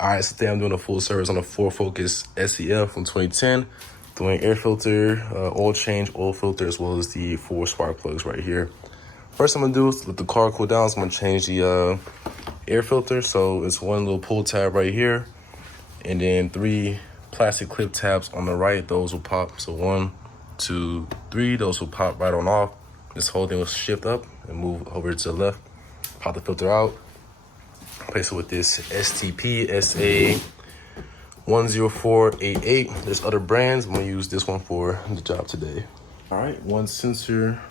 All right, so today I'm doing a full service on a Ford Focus SEL from 2010, doing air filter, oil change, oil filter, as well as the 4 spark plugs right here. First I'm gonna do is let the car cool down, so I'm gonna change the air filter. So it's one little pull tab right here, and then 3 plastic clip tabs on the right. Those will pop. So 1, 2, 3, those will pop right on off. This whole thing will shift up and move over to the left. Pop the filter out. Replace it with this STP SA10488. There's other brands. I'm gonna use this one for the job today. All right, one sensor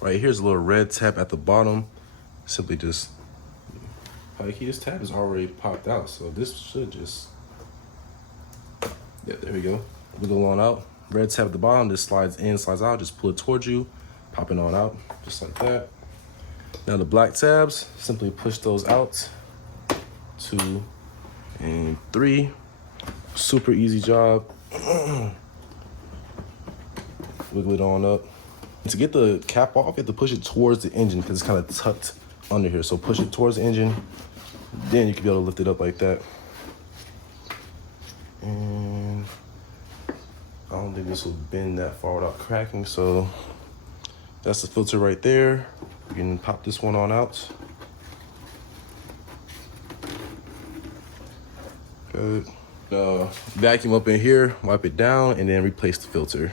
right here's a little red tab at the bottom. Simply just like this tab is already popped out, so this should just, yeah, there we go. Wiggle on out. Red tab at the bottom. This slides in, slides out. Just pull it towards you, popping on out, just like that. Now the black tabs, simply push those out. 2 and 3. Super easy job. Wiggle it on up. To get the cap off, you have to push it towards the engine because it's kind of tucked under here. So push it towards the engine, then you can be able to lift it up like that. And I don't think this will bend that far without cracking. So that's the filter right there. You can pop this one on out. Good. Vacuum up in here, wipe it down, and then replace the filter.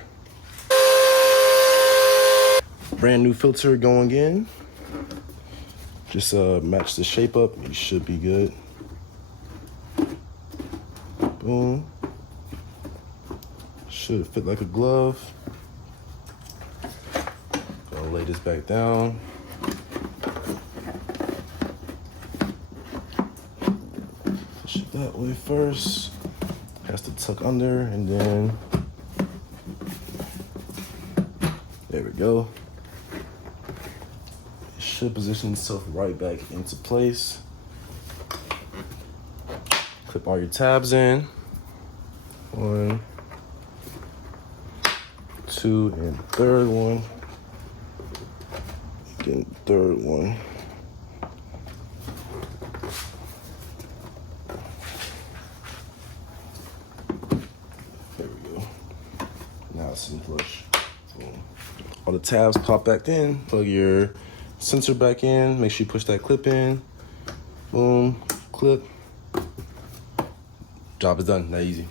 Brand new filter going in. Just match the shape up. You should be good. Boom. Should fit like a glove. Gonna lay this back down. Push it that way first. Has to tuck under, and then there we go. It should position itself right back into place. Clip all your tabs in. 1, 2, and third one. Then third one. There we go. Now it's in flush. Boom. All the tabs pop back in. Plug your sensor back in. Make sure you push that clip in. Boom. Clip. Job is done. That easy.